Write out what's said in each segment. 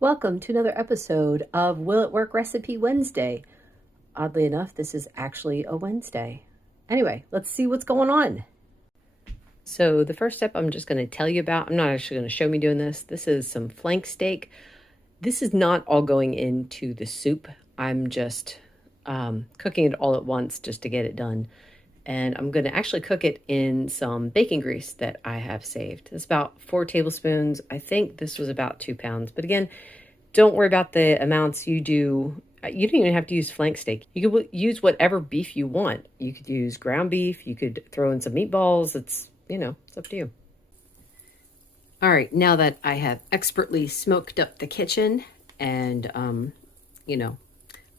Welcome to another episode of Will It Work Recipe Wednesday. Oddly enough, this is actually a Wednesday. Anyway, let's see what's going on. So the first step I'm just going to tell you about, I'm not actually going to show me doing this. This is some flank steak. This is not all going into the soup. I'm just cooking it all at once just to get it done. And I'm going to actually cook it in some bacon grease that I have saved. It's about 4 tablespoons. I think this was about 2 pounds. But again, don't worry about the amounts you do. You don't even have to use flank steak. You could use whatever beef you want. You could use ground beef. You could throw in some meatballs. It's up to you. All right, now that I have expertly smoked up the kitchen and,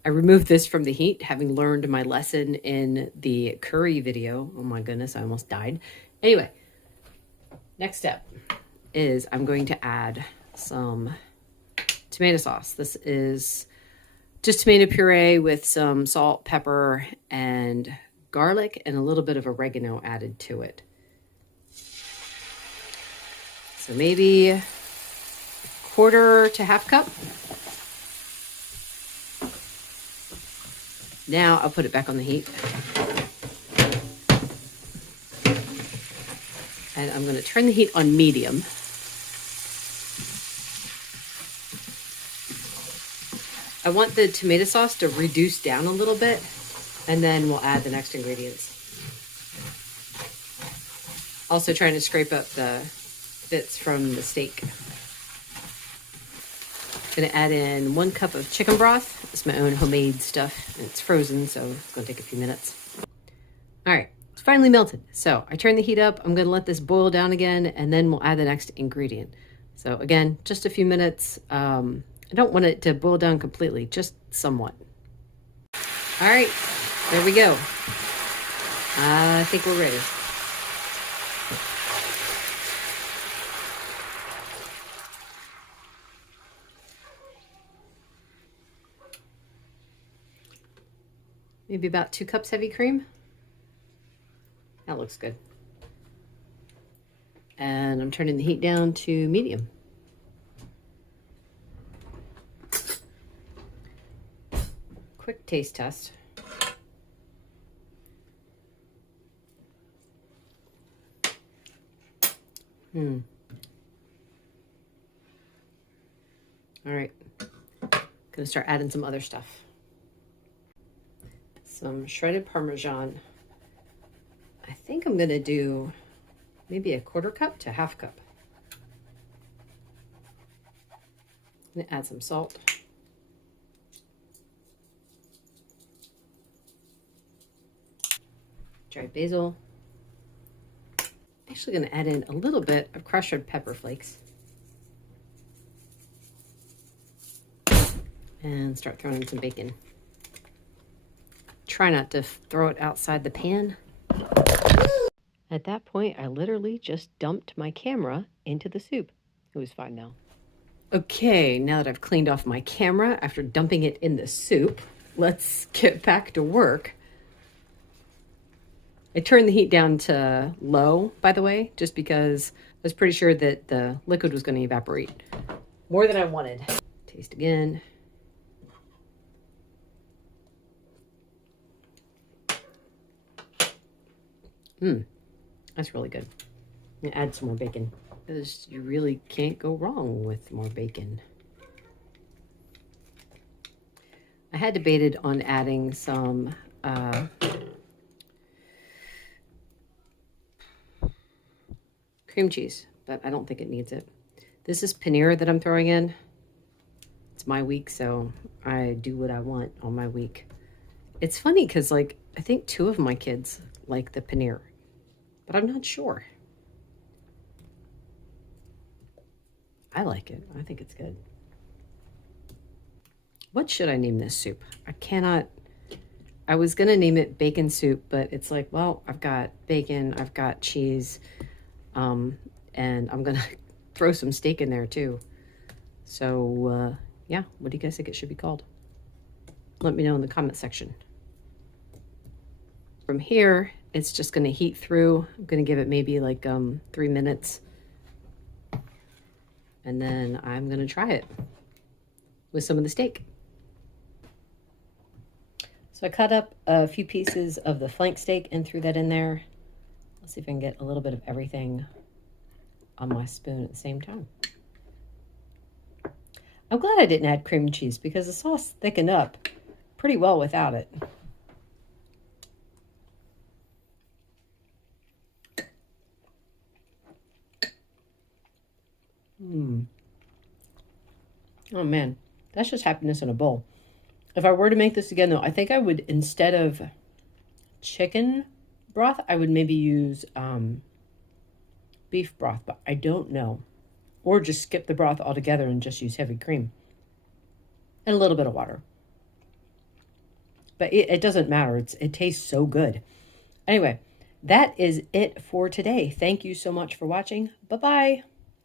I removed this from the heat, having learned my lesson in the curry video. Oh my goodness, I almost died. Anyway, next step is I'm going to add some tomato sauce. This is just tomato puree with some salt, pepper, and garlic, and a little bit of oregano added to it. So maybe a quarter to half cup. Now I'll put it back on the heat. And I'm going to turn the heat on medium. I want the tomato sauce to reduce down a little bit, and then we'll add the next ingredients. Also trying to scrape up the bits from the steak. I'm going to add in 1 cup of chicken broth. It's my own homemade stuff. It's frozen, so it's going to take a few minutes. All right, it's finally melted. So I turn the heat up. I'm going to let this boil down again, and then we'll add the next ingredient. So again, just a few minutes. I don't want it to boil down completely, just somewhat. All right, there we go. I think we're ready. Maybe about 2 cups heavy cream. That looks good. And I'm turning the heat down to medium. Quick taste test. All right. Gonna start adding some other stuff. Some shredded Parmesan. I think I'm going to do maybe a quarter cup to half cup. I'm going to add some salt. Dried basil. I'm actually going to add in a little bit of crushed red pepper flakes. And start throwing in some bacon. Try not to throw it outside the pan. At that point, I literally just dumped my camera into the soup. It was fine now. Okay, now that I've cleaned off my camera after dumping it in the soup, let's get back to work. I turned the heat down to low, by the way, just because I was pretty sure that the liquid was going to evaporate more than I wanted. Taste again. That's really good. I'm gonna add some more bacon because you really can't go wrong with more bacon. I had debated on adding some cream cheese, but I don't think it needs it. This is paneer that I'm throwing in. It's my week, so I do what I want on my week. It's funny because, I think 2 of my kids like the paneer, but I'm not sure. I like it. I think it's good. What should I name this soup? I was going to name it bacon soup, but it's well, I've got bacon, I've got cheese, and I'm going to throw some steak in there too. So, yeah, what do you guys think it should be called? Let me know in the comment section. From here, it's just going to heat through. I'm going to give it maybe 3 minutes. And then I'm going to try it. with some of the steak. So I cut up a few pieces of the flank steak and threw that in there. Let's see if I can get a little bit of everything on my spoon at the same time. I'm glad I didn't add cream cheese because the sauce thickened up pretty well without it. Oh man, that's just happiness in a bowl. If I were to make this again though, I think I would, instead of chicken broth, I would maybe use beef broth, but I don't know. Or just skip the broth altogether and just use heavy cream. And a little bit of water. But it doesn't matter. It tastes so good. Anyway, that is it for today. Thank you so much for watching. Bye-bye.